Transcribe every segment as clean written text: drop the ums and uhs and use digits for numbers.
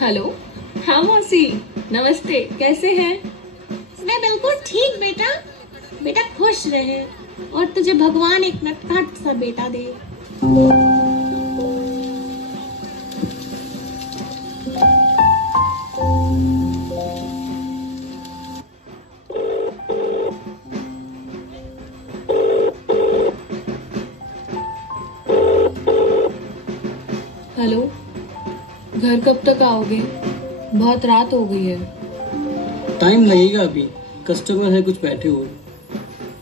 Hello. हाँ मौसी, नमस्ते, कैसे हैं? मैं बिल्कुल ठीक बेटा। बेटा खुश रहे और तुझे भगवान एक नटखट सा बेटा दे। हेलो, घर कब तक आओगे? बहुत रात हो गई है। टाइम लगेगा, अभी कस्टमर है कुछ बैठे हुए।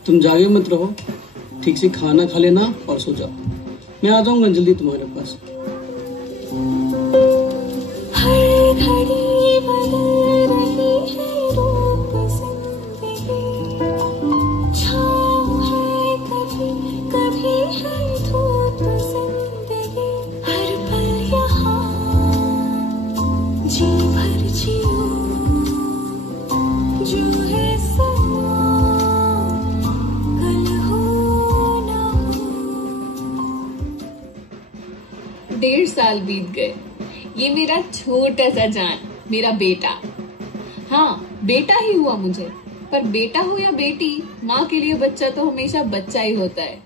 तुम जागे मत रहो, ठीक से खाना खा लेना और सो जाओ। मैं आ जाऊंगा जल्दी तुम्हारे पास। हर घड़ी बदल रही है रूप जिंदगी, छाँव है कभी कभी है धूप जिंदगी, हर पल यहाँ जी भर जियो जो है समा, कल हो ना हो। 1.5 साल बीत गए। ये मेरा छोटा सा जान, मेरा बेटा। हाँ, बेटा ही हुआ मुझे, पर बेटा हो या बेटी, माँ के लिए बच्चा तो हमेशा बच्चा ही होता है।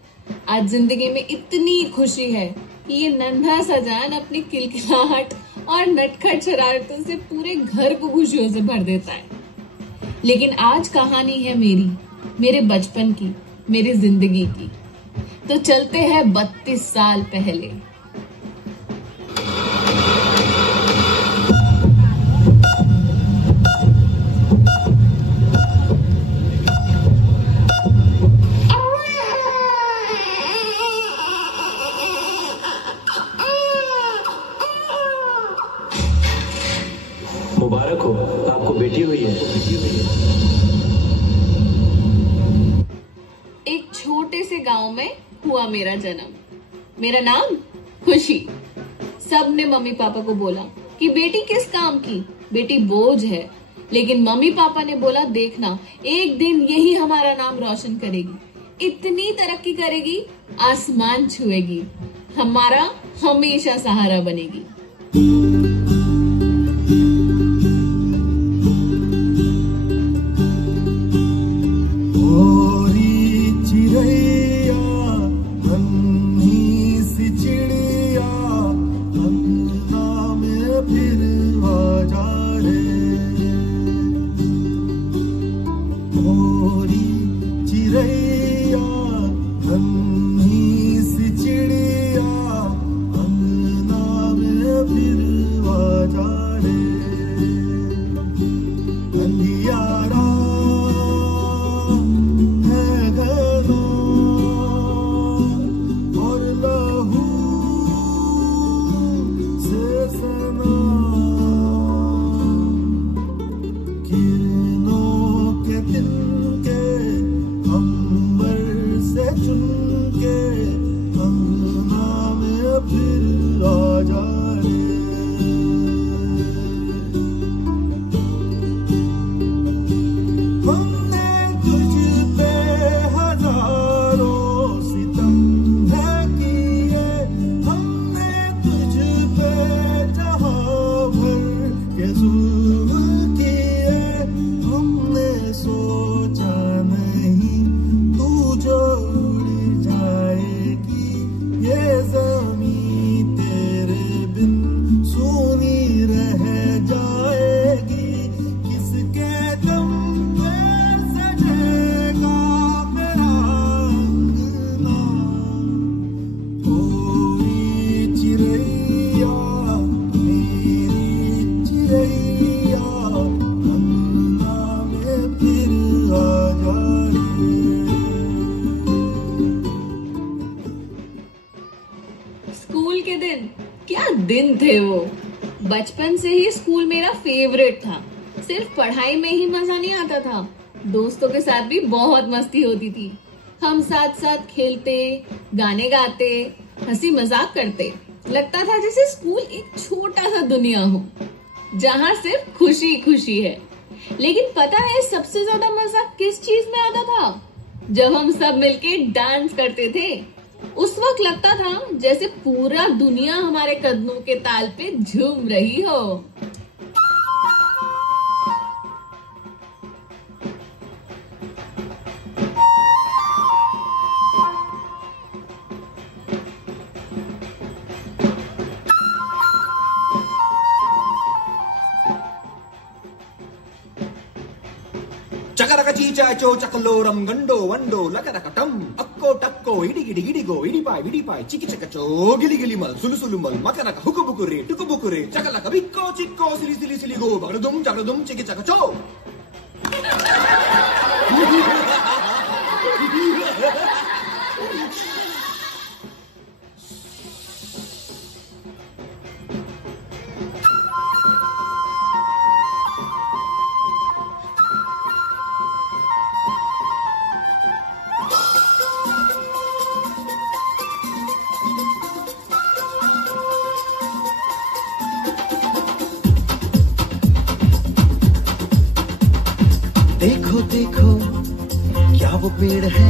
आज जिंदगी में इतनी खुशी है कि ये नन्हा सा जान अपनी किलकिलाहट और नटखट शरारतों से पूरे घर को खुशियों से भर देता है। लेकिन आज कहानी है मेरी, मेरे बचपन की, मेरी जिंदगी की। तो चलते हैं 32 साल पहले। मुबारक हो, आपको बेटी हुई है। एक छोटे से गांव में हुआ मेरा जन्म। मेरा नाम खुशी। सब ने मम्मी पापा को बोला कि बेटी किस काम की, बेटी बोझ है। लेकिन मम्मी पापा ने बोला, देखना एक दिन यही हमारा नाम रोशन करेगी, इतनी तरक्की करेगी, आसमान छुएगी, हमारा हमेशा सहारा बनेगी। स्कूल के दिन क्या दिन थे वो। बचपन से ही स्कूल मेरा फेवरेट था। सिर्फ पढ़ाई में ही मजा नहीं आता था, दोस्तों के साथ भी बहुत मस्ती होती थी। हम साथ साथ खेलते, गाने गाते, हंसी मजाक करते। लगता था जैसे स्कूल एक छोटा सा दुनिया हो जहाँ सिर्फ खुशी खुशी है। लेकिन पता है सबसे ज्यादा मजा किस चीज में आता था? जब हम सब मिलके डांस करते थे, उस वक्त लगता था जैसे पूरा दुनिया हमारे कदमों के ताल पे झूम रही हो। చకరక చీచాచో చకలోరం గండో వండో లకరకటం అక్కో టక్కో ఇడిగిడిగిడిగో ఇడిపాయ్ విడిపాయ్ చికిచకచో గిలిగిలిమల్ సులుసులుమల్ మకరక హుకుబుకురే టుకుబుకురే చకలక బిక్కో చిక్కో సిలి సిలి సిలిగో బగడుదుం జగడుదుం చికిచకచో. देखो देखो क्या वो पेड़ है,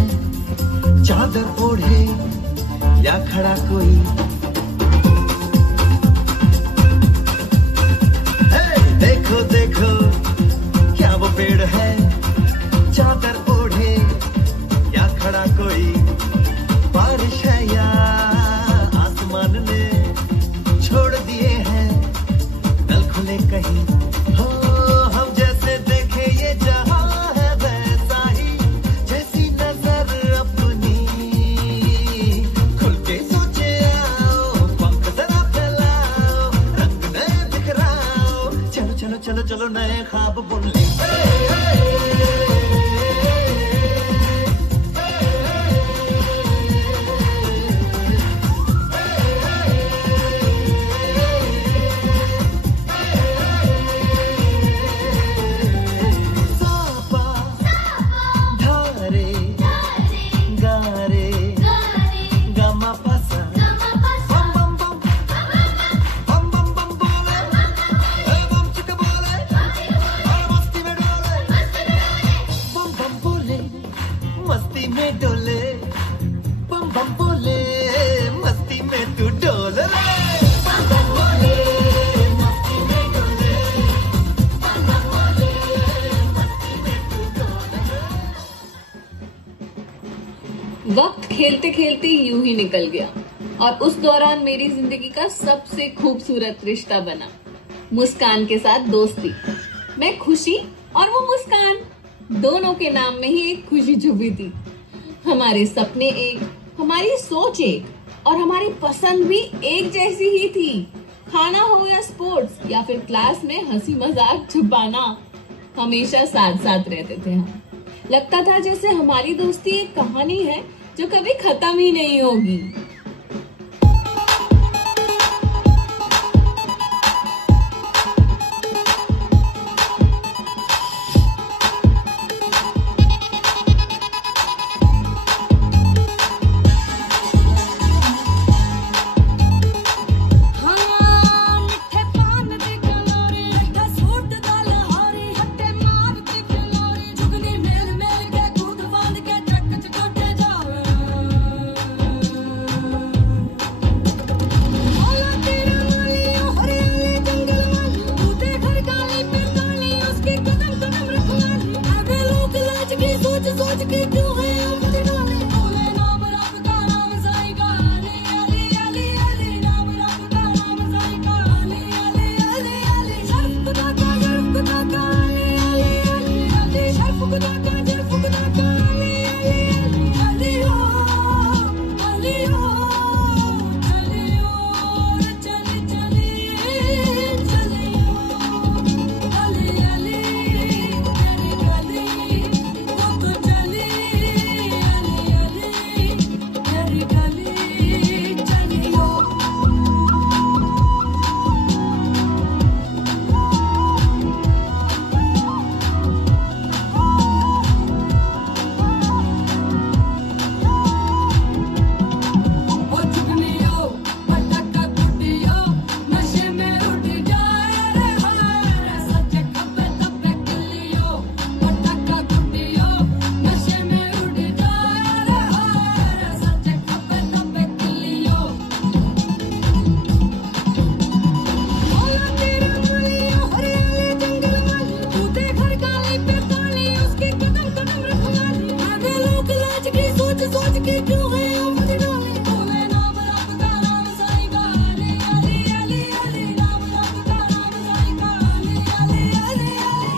चादर ओढ़े या खड़ा कोई. देखो देखो क्या वो पेड़ है, चादर ओढ़े या खड़ा कोई. बारिश है या आसमान ने छोड़ दिए हैं नल खुले कहीं. हो हम जैसे देखे ये जहां है वैसा ही, जैसी नजर अपनी खुल के सोचे आओ. पंख जरा फैलाओ, रंग नए बिखराओ. चलो चलो चलो चलो नए ख्वाब बुन ले. सापा धारे गारे गमा पसा बम बम बम बम बम बम बोले बम चिक बोले और मस्ती में डोले. बम बम बोले मस्ती में डोले. बम बम बोले मस्ती में तू डोले. बम बम बोले मस्ती में डोले. बम बम बोले मस्ती में तू डोले. वक्त खेलते खेलते यूं ही निकल गया और उस दौरान मेरी जिंदगी का सबसे खूबसूरत रिश्ता बना मुस्कान के साथ दोस्ती. मैं खुशी और वो मुस्कान, दोनों के नाम में ही एक खुशी छुपी थी. हमारे सपने एक, हमारी सोच एक और हमारी पसंद भी एक जैसी ही थी. खाना हो या स्पोर्ट्स या फिर क्लास में हंसी मजाक छुपाना, हमेशा साथ साथ रहते थे हम. लगता था जैसे हमारी दोस्ती एक कहानी है जो कभी खत्म ही नहीं होगी. मिठे पान दी कलोरी, अठा सूट दा लहौरी, हट्टे मार दी फिलौरी, जुगनी मेल मेल के कूद बांध के चक चकोटे जावे. के क्यों है आफत डाले बोले नाम रब का नाम साईं का अली अली अली अली नाम रब का नाम साईं का अली अली अली अली।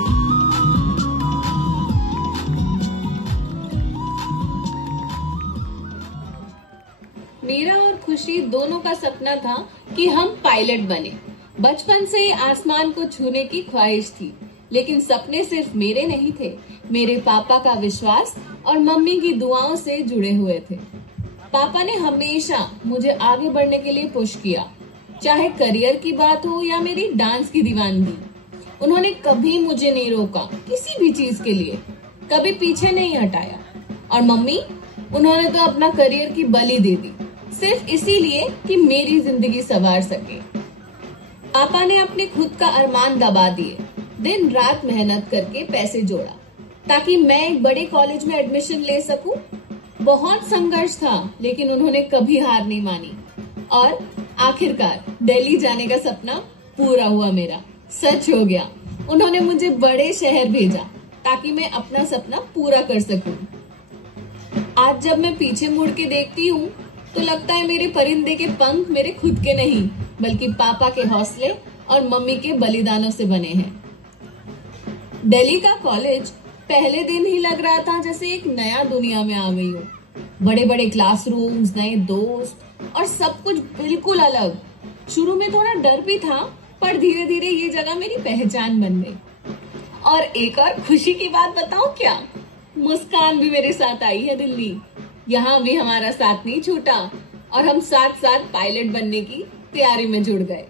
मेरा और खुशी दोनों का सपना था कि हम पायलट बने। बचपन से ही आसमान को छूने की ख्वाहिश थी, लेकिन सपने सिर्फ मेरे नहीं थे, मेरे पापा का विश्वास और मम्मी की दुआओं से जुड़े हुए थे। पापा ने हमेशा मुझे आगे बढ़ने के लिए पुश किया, चाहे करियर की बात हो या मेरी डांस की दीवानगी। उन्होंने कभी मुझे नहीं रोका किसी भी चीज के लिए, कभी पीछे नहीं हटाया। और मम्मी, उन्होंने तो अपना करियर की बलि दे दी, सिर्फ इसीलिए कि मेरी जिंदगी संवार सके। पापा ने अपने खुद का अरमान दबा दिए, दिन रात मेहनत करके पैसे जोड़ा ताकि मैं एक बड़े कॉलेज में एडमिशन ले सकूं। बहुत संघर्ष था, लेकिन उन्होंने कभी हार नहीं मानी और आखिरकार दिल्ली जाने का सपना पूरा हुआ, मेरा सच हो गया। उन्होंने मुझे बड़े शहर भेजा ताकि मैं अपना सपना पूरा कर सकूं। आज जब मैं पीछे मुड़ के देखती हूँ तो लगता है मेरे परिंदे के पंख मेरे खुद के नहीं, बल्कि पापा के हौसले और मम्मी के बलिदानों से बने हैं। दिल्ली का कॉलेज पहले दिन ही लग रहा था जैसे एक नया दुनिया में आ गई हो। बड़े बड़े क्लासरूम्स, नए दोस्त और सब कुछ बिल्कुल अलग। शुरू में थोड़ा डर भी था, पर धीरे धीरे ये जगह मेरी पहचान बन गई। और एक और खुशी की बात बताऊं क्या? मुस्कान भी मेरे साथ आई है दिल्ली। यहाँ भी हमारा साथ नहीं छूटा और हम साथ साथ पायलट बनने की तैयारी में जुड़ गए।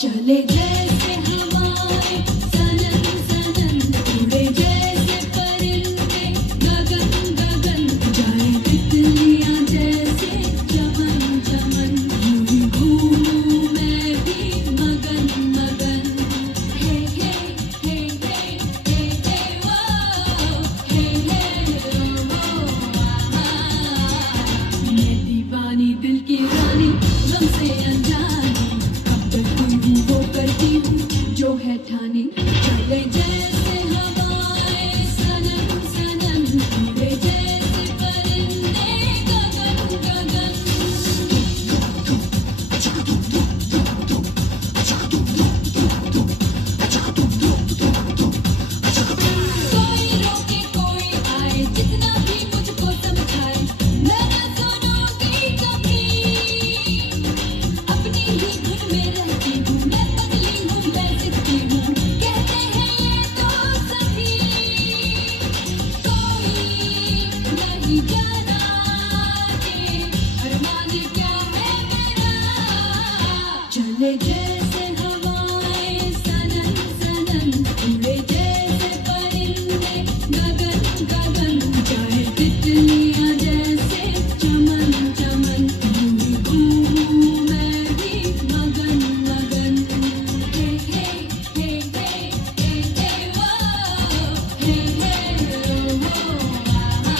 चले जैसे हवाएं सनन सनन, उड़े जैसे परिंदे गगन गगन, जाए तितलियां जैसे चमन चमन, यूं ही घूमूं मैं भी मगन मगन। हे हे हे हे हे हे वो, हे हे ओ आहा, मैं दीवानी दिल की रानी, गम से अनजानी, वो करती हूँ जो है ठानी। चले जैसे हवाएं सनन सनन, उड़े जैसे परिंदे गगन गगन। कोई रोके कोई आए, जितना भी मुझको समझाए, मैं न सुनूंगी कभी। अपनी ही धुन में रहती हूँ, मैं पगली हूँ, मैं सिकती हूँ, कहते हैं ये तो सभी। कोई नहीं जाना कि अरमान क्या है मेरा। चले जैसे हवाएं सनन सनन, उड़े जैसे परिंदे गगन गगन, जाए तितलियां जैसे चमन चमन, यूं ही घूमूं मैं भी मगन मगन। हे हे हे हे हे हे वो, हे हे ओ आहा,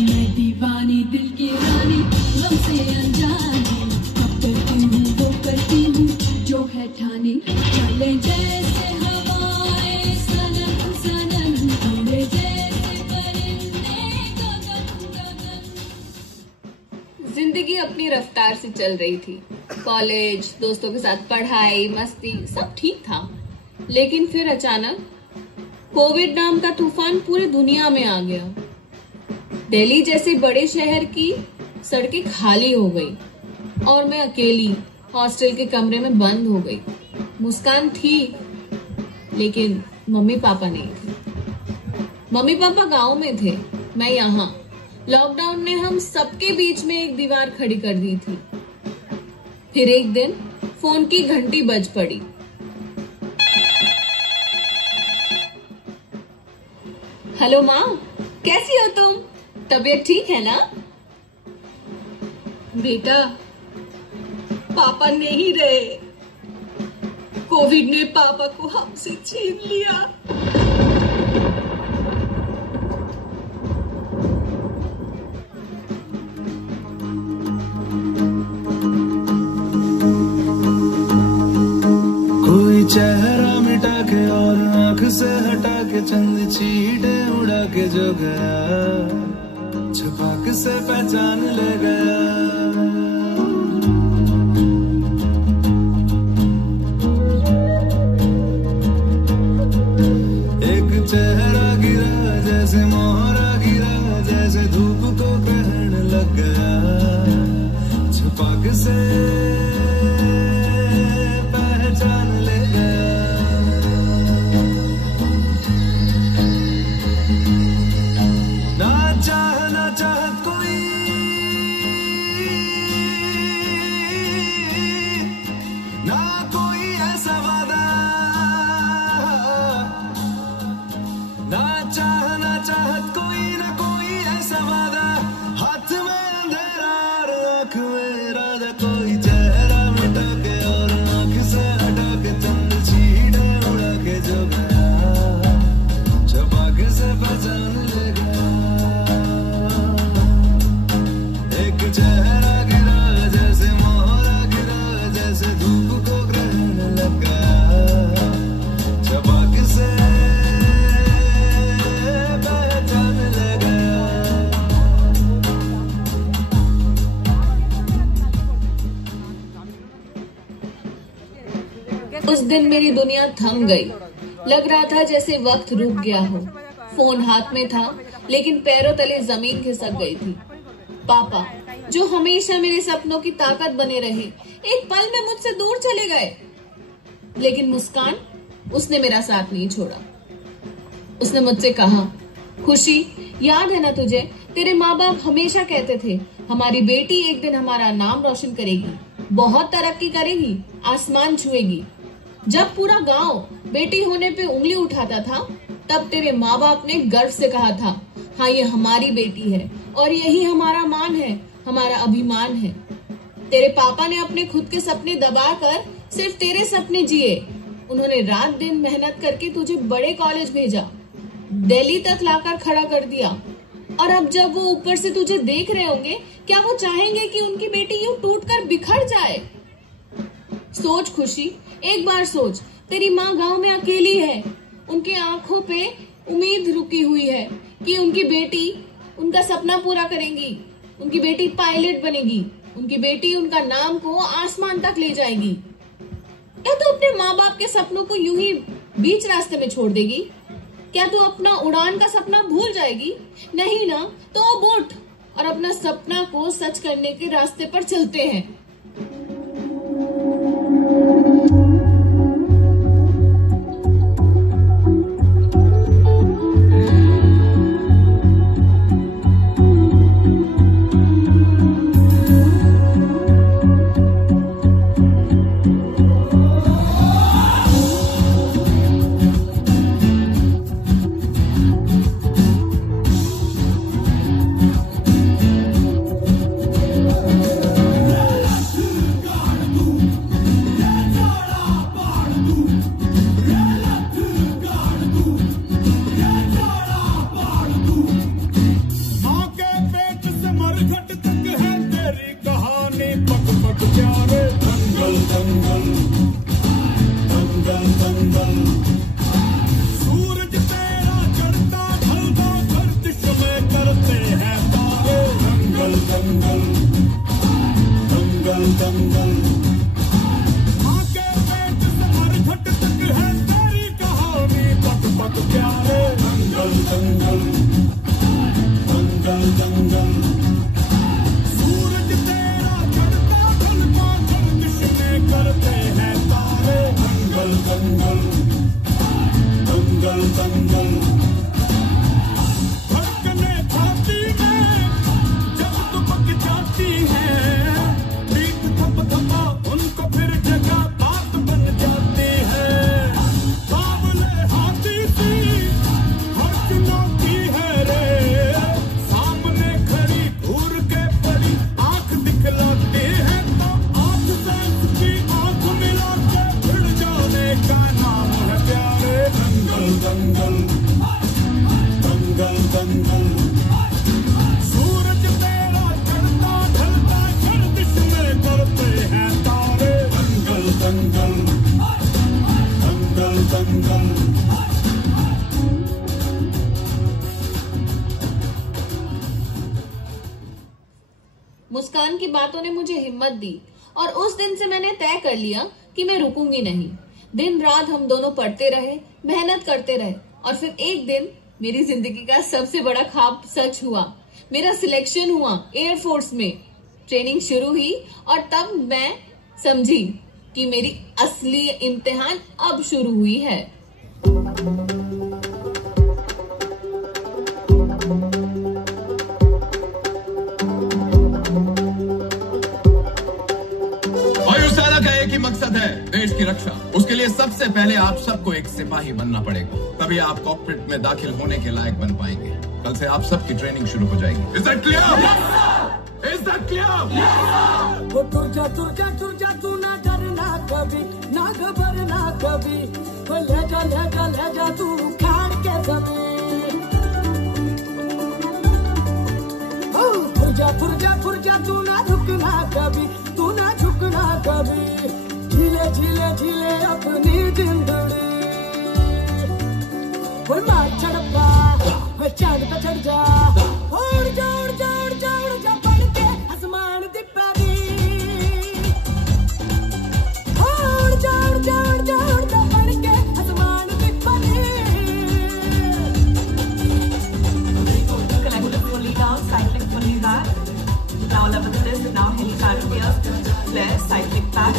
मैं दीवानी दिल की रानी, गम से अनजानी, अब करती हूँ वो करती हूँ जो है ठानी। चले जैसे हवाएं सनन सनन, उड़े जैसे परिंदे गगन गगन। जिंदगी अपनी रफ्तार से चल रही थी। कॉलेज, दोस्तों के साथ पढ़ाई, मस्ती, सब ठीक था। लेकिन फिर अचानक कोविड नाम का तूफान पूरी दुनिया में आ गया। दिल्ली जैसे बड़े शहर की सड़कें खाली हो गई और मैं अकेली हॉस्टल के कमरे में बंद हो गई। मुस्कान थी, लेकिन मम्मी पापा नहीं थे। मम्मी पापा गांव में थे, मैं यहाँ। लॉकडाउन ने हम सबके बीच में एक दीवार खड़ी कर दी थी। फिर एक दिन फोन की घंटी बज पड़ी। हेलो माँ, कैसी हो तुम? तबीयत ठीक है ना? बेटा, पापा नहीं रहे। कोविड ने पापा को हमसे छीन लिया। कोई चेहरा मिटा के और आंख से हटा के चंद चीटे उड़ा के जो गया, छपाक से पहचान ले गया। एक चेहरा गिरा जैसे मोहरा गिरा, जैसे धूप को ग्रहण लग गया, छपाक से पहचान ले गया। ना चाह कोई, ना कोई ऐसा वादा, ना चाहत कोई, ना कोई ऐसा वादा, हाथ में अंधेरा और आँख में इरादा। कोई चेहरा मिटा के और आँख से हटा के चंद चीटे उड़ा के जो गया, छपाक से पहचान ले गया। एक चेहरा गिरा जैसे मोहरा गिरा, जैसे धूप को ग्रहण लग गया, छपाक से पहचान ले गया। उस दिन मेरी दुनिया थम गई। लग रहा था जैसे वक्त रुक गया हो। फोन हाथ में था लेकिन पैरों तले जमीन खिसक गई थी। पापा जो हमेशा मेरे सपनों की ताकत बने रहे, एक पल में मुझसे दूर चले गए। लेकिन मुस्कान, उसने मेरा साथ नहीं छोड़ा। उसने मुझसे कहा, खुशी याद है ना तुझे, तेरे माँ बाप हमेशा कहते थे हमारी बेटी एक दिन हमारा नाम रोशन करेगी, बहुत तरक्की करेगी, आसमान छुएगी। जब पूरा गांव बेटी होने पे उंगली उठाता था, तब तेरे माँ बाप ने गर्व से कहा था, हाँ ये हमारी बेटी है और यही हमारा मान है, हमारा अभिमान है। तेरे पापा ने अपने खुद के सपने दबाकर सिर्फ तेरे सपने जिए। उन्होंने रात दिन मेहनत करके तुझे बड़े कॉलेज भेजा, दिल्ली तक लाकर खड़ा कर दिया। और अब जब वो ऊपर से तुझे देख रहे होंगे, क्या वो चाहेंगे कि उनकी बेटी यूं टूटकर बिखर जाए? सोच खुशी, एक बार सोच, तेरी माँ गांव में अकेली है। उनकी आंखों पे उम्मीद रुकी हुई है कि उनकी बेटी उनका सपना पूरा करेंगी, उनकी बेटी पायलट बनेगी, उनकी बेटी उनका नाम को आसमान तक ले जाएगी। क्या तू अपने माँ बाप के सपनों को यूं ही बीच रास्ते में छोड़ देगी? क्या तू अपना उड़ान का सपना भूल जाएगी? नहीं ना, तो अब उठ और अपना सपना को सच करने के रास्ते पर चलते हैं। हाथी सी हर चुनौती दंगल दंगल दंगल सूरज तेरा चढ़ता ढलता गर्दिश में करते हैं तारे दंगल दंगल दंगल दंगल। मुस्कान की बातों ने मुझे हिम्मत दी और उस दिन से मैंने तय कर लिया कि मैं रुकूंगी नहीं। दिन रात हम दोनों पढ़ते रहे, मेहनत करते रहे और फिर एक दिन मेरी जिंदगी का सबसे बड़ा ख्वाब सच हुआ। मेरा सिलेक्शन हुआ एयरफोर्स में। ट्रेनिंग शुरू हुई और तब मैं समझी कि मेरी असली इम्तिहान अब शुरू हुई है। वायुसेना का एक ही मकसद है, देश की रक्षा। उसके लिए सबसे पहले आप सबको एक सिपाही बनना पड़ेगा, तभी आप कॉकपिट में दाखिल होने के लायक बन पाएंगे। कल से आप सबकी ट्रेनिंग शुरू हो जाएगी। Is that clear? Yes, sir. Is that clear? Yes, sir. वो तुर जा तू ना डरना कभी, ना घबरना कभी। वो ले जा तू उखाड़ के जमीन। तुर जा तू ना रुकना कभी, तू ना झुकना कभी। झीले अपनी जिंदड़ी। वो मार चढ़पा, वो चांद पे चढ़ जा। उड़ जा बढ़ के आसमान दी पैरी। उड़ जा बढ़ के आसमान दी पैरी। Connected fully now, cycling fully back. Now level this, now helipad here. Flare, cycling back.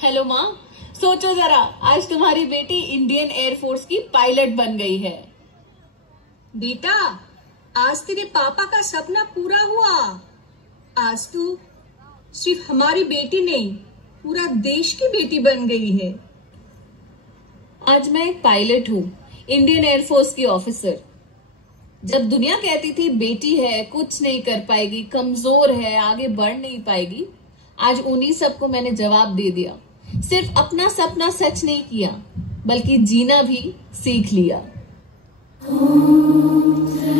Hello माँ, सोचो जरा, आज तुम्हारी बेटी इंडियन एयरफोर्स की पायलट बन गई है। बेटा, आज तेरे पापा का सपना पूरा हुआ। आज तू सिर्फ हमारी बेटी नहीं, पूरा देश की बेटी बन गई है। आज मैं एक पायलट हूँ, इंडियन एयरफोर्स की ऑफिसर। जब दुनिया कहती थी बेटी है, कुछ नहीं कर पाएगी, कमजोर है, आगे बढ़ नहीं पाएगी, आज उन्हीं सबको मैंने जवाब दे दिया। सिर्फ अपना सपना सच नहीं किया, बल्कि जीना भी सीख लिया। खुद से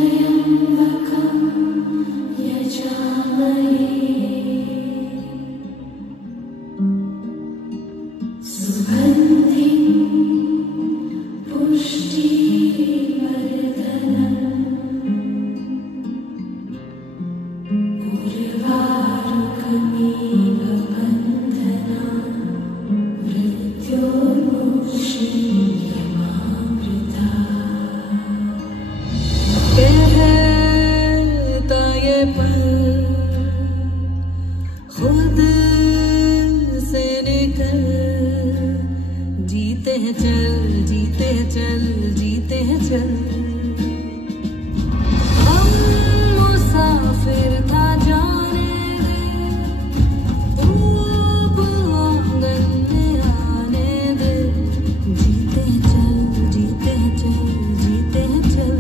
निकल, जीते हैं चल। हम मुसाफिर था जाने दे, धूप आंगन में आने दे। जीते हैं चल।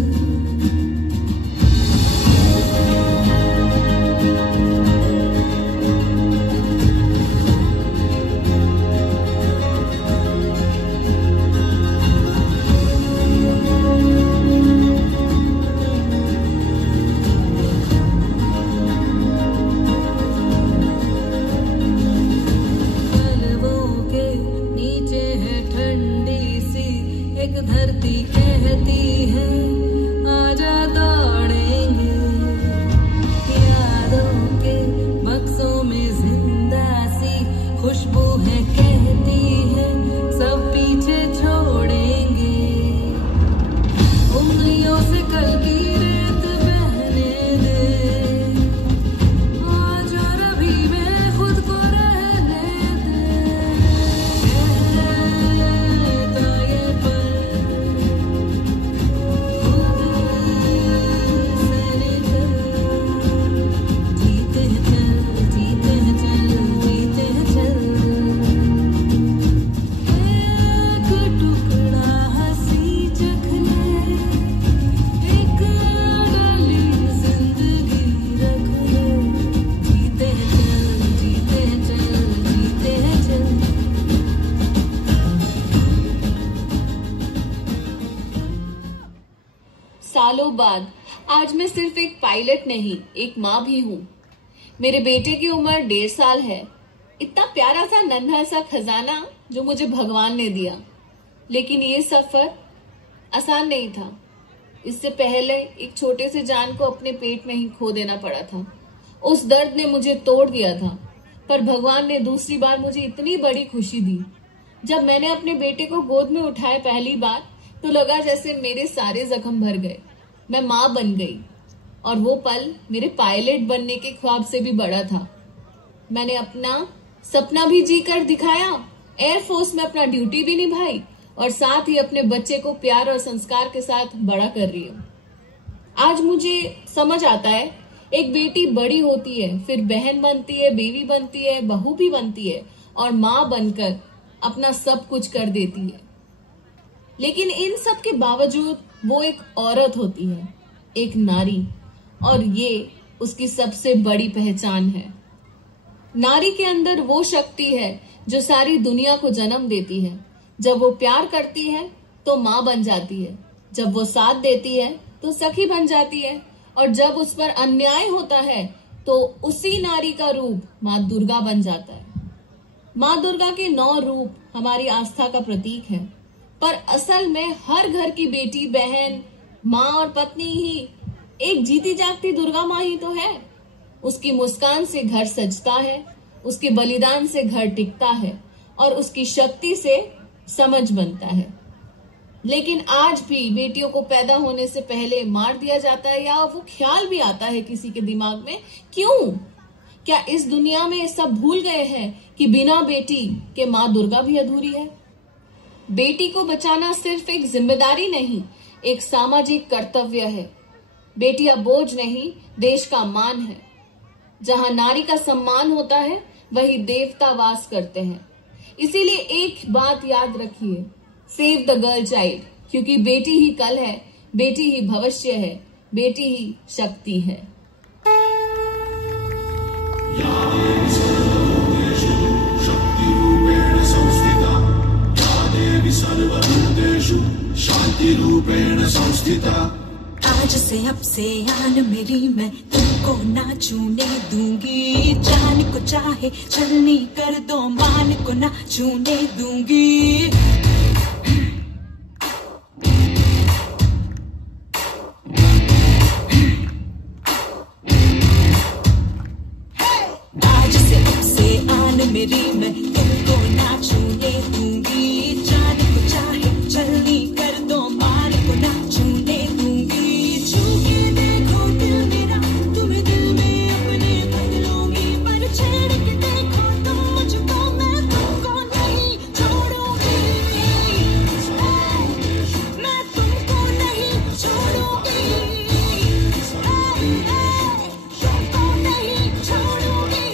धरती कहती है आजा दौड़ेंगे, यादों के बक्सों में जिंदा सी खुशबू है, कहती है सब पीछे छोड़ेंगे। उंगलियों से कल की रेत बहने दे, आज और अभी में खुद को रहने दे। कहता ये पल जीते हैं चल। सालों बाद आज मैं सिर्फ एक पायलट नहीं, एक माँ भी हूँ। मेरे बेटे की उम्र 1.5 साल है। इतना प्यारा सा नन्हा सा खजाना जो मुझे भगवान ने दिया। लेकिन ये सफर आसान नहीं था। इससे पहले एक छोटे से जान को अपने पेट में ही खो देना पड़ा था। उस दर्द ने मुझे तोड़ दिया था, पर भगवान ने दूसरी बार मुझे इतनी बड़ी खुशी दी। जब मैंने अपने बेटे को गोद में उठाया पहली बार, तो लगा जैसे मेरे सारे जख्म भर गए। मैं माँ बन गई और वो पल मेरे पायलट बनने के ख्वाब से भी बड़ा था। मैंने अपना सपना भी जी कर दिखाया, एयरफोर्स में अपना ड्यूटी भी निभाई और साथ ही अपने बच्चे को प्यार और संस्कार के साथ बड़ा कर रही हूँ। आज मुझे समझ आता है, एक बेटी बड़ी होती है, फिर बहन बनती है, बीवी बनती है, बहू भी बनती है और माँ बनकर अपना सब कुछ कर देती है। लेकिन इन सब के बावजूद वो एक औरत होती है, एक नारी, और ये उसकी सबसे बड़ी पहचान है। नारी के अंदर वो शक्ति है जो सारी दुनिया को जन्म देती है। जब वो प्यार करती है तो माँ बन जाती है, जब वो साथ देती है तो सखी बन जाती है, और जब उस पर अन्याय होता है तो उसी नारी का रूप माँ दुर्गा बन जाता है। माँ दुर्गा के 9 रूप हमारी आस्था का प्रतीक है, पर असल में हर घर की बेटी, बहन, माँ और पत्नी ही एक जीती जागती दुर्गा माँ ही तो है। उसकी मुस्कान से घर सजता है, उसके बलिदान से घर टिकता है और उसकी शक्ति से समझ बनता है। लेकिन आज भी बेटियों को पैदा होने से पहले मार दिया जाता है, या वो ख्याल भी आता है किसी के दिमाग में, क्यों? क्या इस दुनिया में सब भूल गए हैं कि बिना बेटी के माँ दुर्गा भी अधूरी है? बेटी को बचाना सिर्फ एक जिम्मेदारी नहीं, एक सामाजिक कर्तव्य है। बेटियां बोझ नहीं, देश का मान है। जहां नारी का सम्मान होता है, वही देवता वास करते हैं। इसीलिए एक बात याद रखिए, सेव द गर्ल चाइल्ड, क्योंकि बेटी ही कल है, बेटी ही भविष्य है, बेटी ही शक्ति है। आज से अब से आन मेरी, मैं तुमको ना छूने दूंगी। जान को चाहे छलनी कर दो, मान को ना छूने दूंगी। आज से अब से आन मेरी, मैं तुमको ना छूने दूंगी। जान को चाहे छलनी कर दो, मान को ना छूने दूंगी। छू के देखो दिल मेरा, तुम्हें दिल में अपने बदलूंगी। पर छेड़ के देखो तुम मुझको, मैं तुमको नहीं छोड़ूंगी। मैं तुमको नहीं छोड़ूंगी। तुमको नहीं छोड़ूंगी।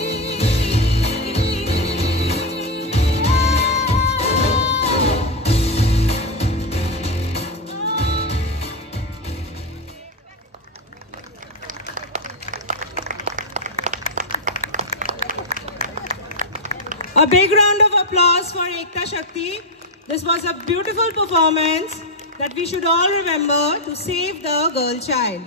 A big round of applause for Ekta Shakti. This was a beautiful performance that we should all remember to save the girl child.